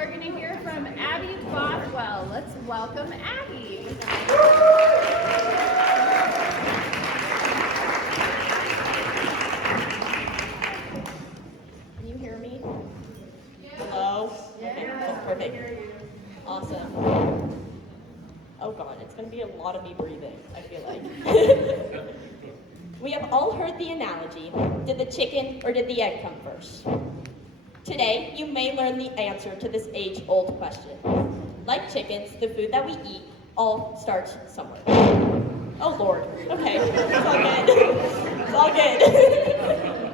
we're going to hear from Abby Bothwell. Let's welcome Abby. Can you hear me? Hello? Okay, perfect. Awesome. Oh God, it's going to be a lot of me breathing, I feel like. We have all heard the analogy, did the chicken or did the egg come first? Today, you may learn the answer to this age-old question. Like chickens, the food that we eat all starts somewhere. Oh Lord, okay, it's all good. It's all good.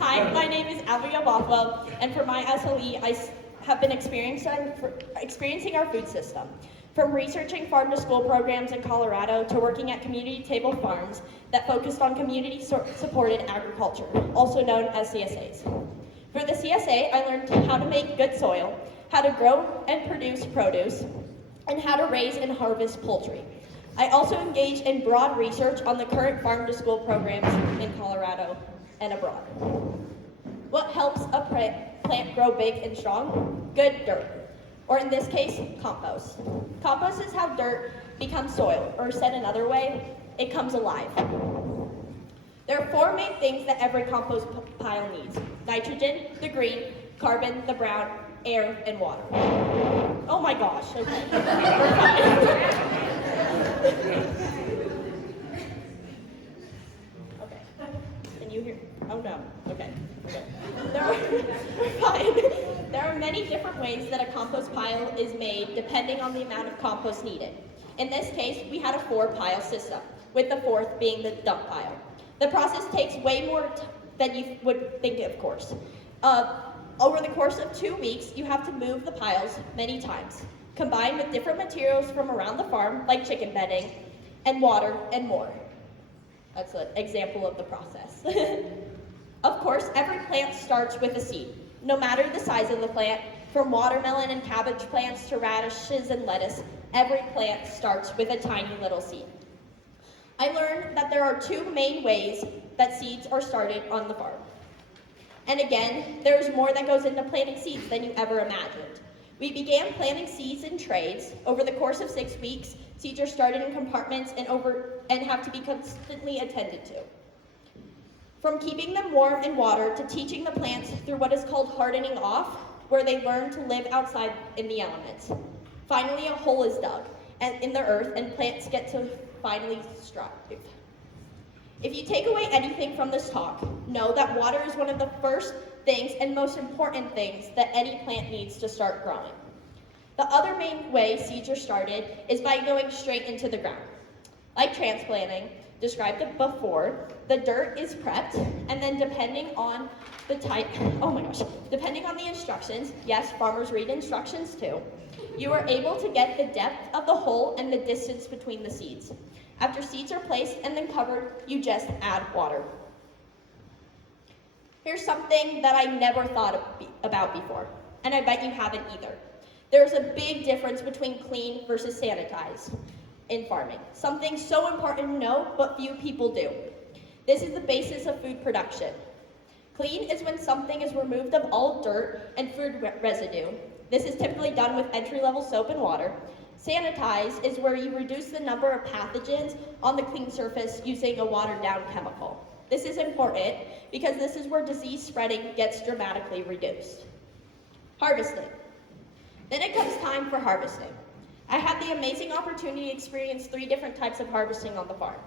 Hi, my name is Abby Bothwell, and for my SLE, I have been experiencing our food system. From researching farm-to-school programs in Colorado to working at community table farms that focused on community-supported agriculture, also known as CSAs. For the CSA, I learned how to make good soil, how to grow and produce produce, and how to raise and harvest poultry. I also engaged in broad research on the current farm-to-school programs in Colorado and abroad. What helps a plant grow big and strong? Good dirt, or in this case, compost. Compost is how dirt becomes soil, or said another way, it comes alive. There are 4 main things that every compost pile needs: nitrogen, the green, carbon, the brown, air, and water. Oh my gosh, okay. We're fine. Okay. Can you hear? Oh no. Okay. We're fine. There are many different ways that a compost pile is made depending on the amount of compost needed. In this case, we had a 4-pile system, with the 4th being the dump pile. The process takes way more than you would think, of course. Over the course of 2 weeks, you have to move the piles many times, combined with different materials from around the farm, like chicken bedding, and water, and more. That's an example of the process. Of course, every plant starts with a seed. No matter the size of the plant, from watermelon and cabbage plants to radishes and lettuce, every plant starts with a tiny little seed. I learned that there are 2 main ways that seeds are started on the farm. And again, there's more that goes into planting seeds than you ever imagined. We began planting seeds in trays. Over the course of 6 weeks, seeds are started in compartments and have to be constantly attended to. From keeping them warm in water to teaching the plants through what is called hardening off, where they learn to live outside in the elements. Finally, a hole is dug in the earth and plants get to finally strive. If you take away anything from this talk, know that water is one of the first things and most important things that any plant needs to start growing. The other main way seeds are started is by going straight into the ground. Like transplanting, described before, the dirt is prepped, and then depending on the depending on the instructions, yes, farmers read instructions too, you are able to get the depth of the hole and the distance between the seeds. After seeds are placed and then covered, you just add water. Here's something that I never thought about before, and I bet you haven't either. There's a big difference between clean versus sanitized in farming. Something so important to know, but few people do. This is the basis of food production. Clean is when something is removed of all dirt and food residue. This is typically done with entry-level soap and water. Sanitize is where you reduce the number of pathogens on the clean surface using a watered-down chemical. This is important because this is where disease spreading gets dramatically reduced. Harvesting. Then it comes time for harvesting. I had the amazing opportunity to experience 3 different types of harvesting on the farm.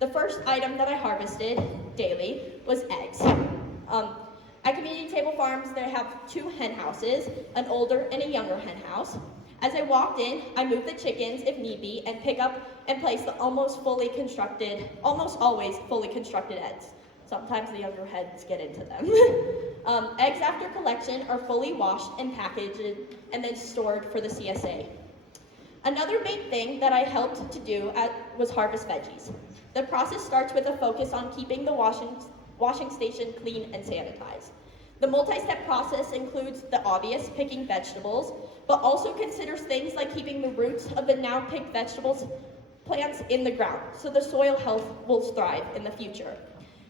The first item that I harvested daily was eggs. At community table farms, they have 2 hen houses, an older and a younger hen house. As I walked in, I moved the chickens if need be and pick up and place the almost always fully constructed eggs. Sometimes the younger hens get into them. Eggs after collection are fully washed and packaged and then stored for the CSA. Another main thing that I helped to do was harvest veggies. The process starts with a focus on keeping the washing station clean and sanitized. The multi-step process includes the obvious, picking vegetables, but also considers things like keeping the roots of the now picked vegetables plants in the ground, so the soil health will thrive in the future.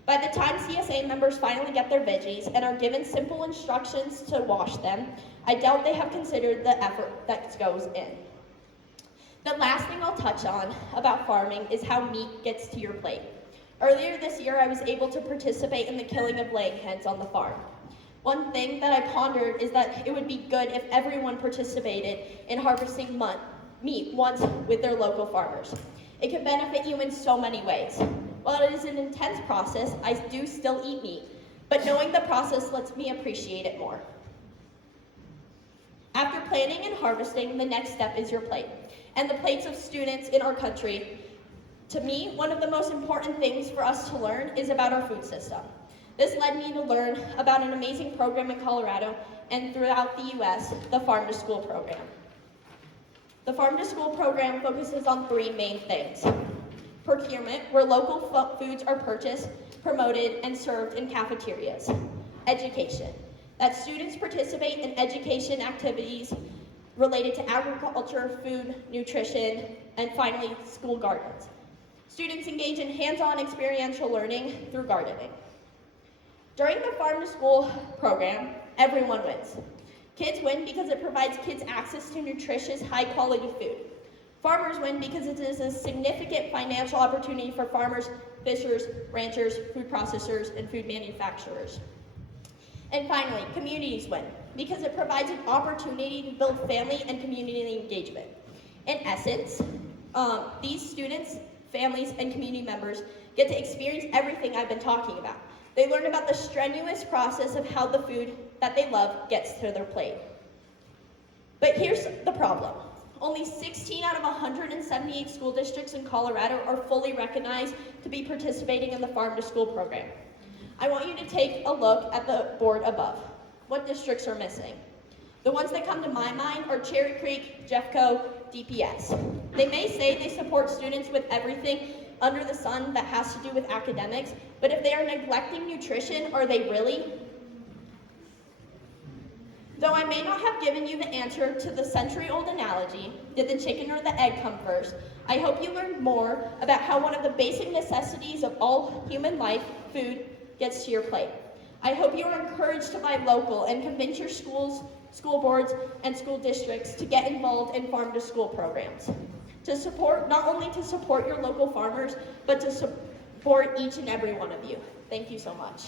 By the time CSA members finally get their veggies and are given simple instructions to wash them, I doubt they have considered the effort that goes in. The last thing I'll touch on about farming is how meat gets to your plate. Earlier this year, I was able to participate in the killing of laying hens on the farm. One thing that I pondered is that it would be good if everyone participated in harvesting meat once with their local farmers. It can benefit you in so many ways. While it is an intense process, I do still eat meat, but knowing the process lets me appreciate it more. After planting and harvesting, the next step is your plate, and the plates of students in our country. To me, one of the most important things for us to learn is about our food system. This led me to learn about an amazing program in Colorado and throughout the U.S., the Farm to School program. The Farm to School program focuses on three main things. Procurement, where local foods are purchased, promoted, and served in cafeterias. Education, that students participate in education activities related to agriculture, food, nutrition, and finally, school gardens. Students engage in hands-on experiential learning through gardening. During the Farm to School program, everyone wins. Kids win because it provides kids access to nutritious, high-quality food. Farmers win because it is a significant financial opportunity for farmers, fishers, ranchers, food processors, and food manufacturers. And finally, communities win because it provides an opportunity to build family and community engagement. In essence, these students, families, and community members get to experience everything I've been talking about. They learn about the strenuous process of how the food that they love gets to their plate. But here's the problem. Only 16 out of 178 school districts in Colorado are fully recognized to be participating in the Farm to School program. I want you to take a look at the board above. What districts are missing? The ones that come to my mind are Cherry Creek, Jeffco, DPS. They may say they support students with everything under the sun that has to do with academics, but if they are neglecting nutrition, are they really? Though I may not have given you the answer to the century-old analogy, did the chicken or the egg come first, I hope you learned more about how one of the basic necessities of all human life, food, gets to your plate. I hope you are encouraged to buy local and convince your schools, school boards, and school districts to get involved in Farm to School programs. To support, not only to support your local farmers, but to support each and every one of you. Thank you so much.